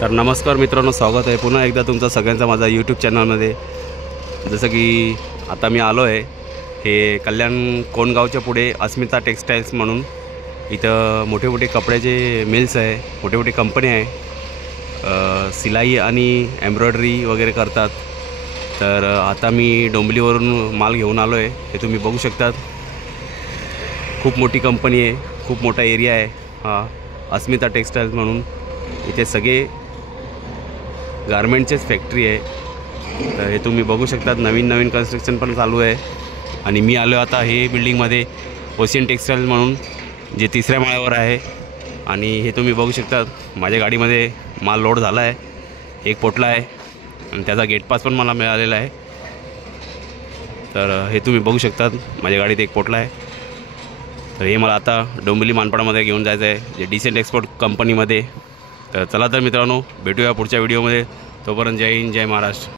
तर नमस्कार मित्रांनो, स्वागत आहे पुन्हा एकदा तुमचं सगळ्यांचा माझा यूट्यूब चॅनलमध्ये। जसं की आता मी आलो आहे हे कल्याण कोणगावच्या पुढे अस्मिता टेक्सटाईल्स म्हणून, इथं मोठे मोठे कपड्याचे मिल्स आहे, मोठे मोठे कंपनी आहे, सिलाई आणि एम्ब्रॉयडरी वगैरे करतात। तर आता मी डोंबिवलीवरून माल घेऊन आलो आहे, हे तुम्ही बघू शकतात। खूप मोठी कंपनी आहे, खूप मोठा एरिया आहे हा अस्मिता टेक्सटाईल्स म्हणून। इथे सगळे गारमेंटचेच फॅक्टरी आहे। तर हे तुम्ही बघू शकतात, नवीन नवीन कन्स्ट्रक्शन पण चालू आहे। आणि मी आलो आता हे बिल्डिंगमध्ये ओशियन टेक्सटाईल्स म्हणून, जे 3ऱ्या माळ्यावर आहे। आणि हे तुम्ही बघू शकतात माझ्या गाडीमध्ये माल लोड झाला आहे, एक पोटला आहे आणि त्याचा गेट पास पण मला मिळालेला आहे। तर हे तुम्ही बघू शकतात माझ्या गाडीत एक पोटला आहे। तर हे मला आता डोंबिवली मानपाडामध्ये घेऊन जायचं आहे, जे डिसेंट एक्सपोर्ट कंपनीमध्ये। तर चला तर मित्रांनो, भेटूया पुढच्या व्हिडिओमध्ये। तोपर्यंत जय हिंद, जय महाराष्ट्र।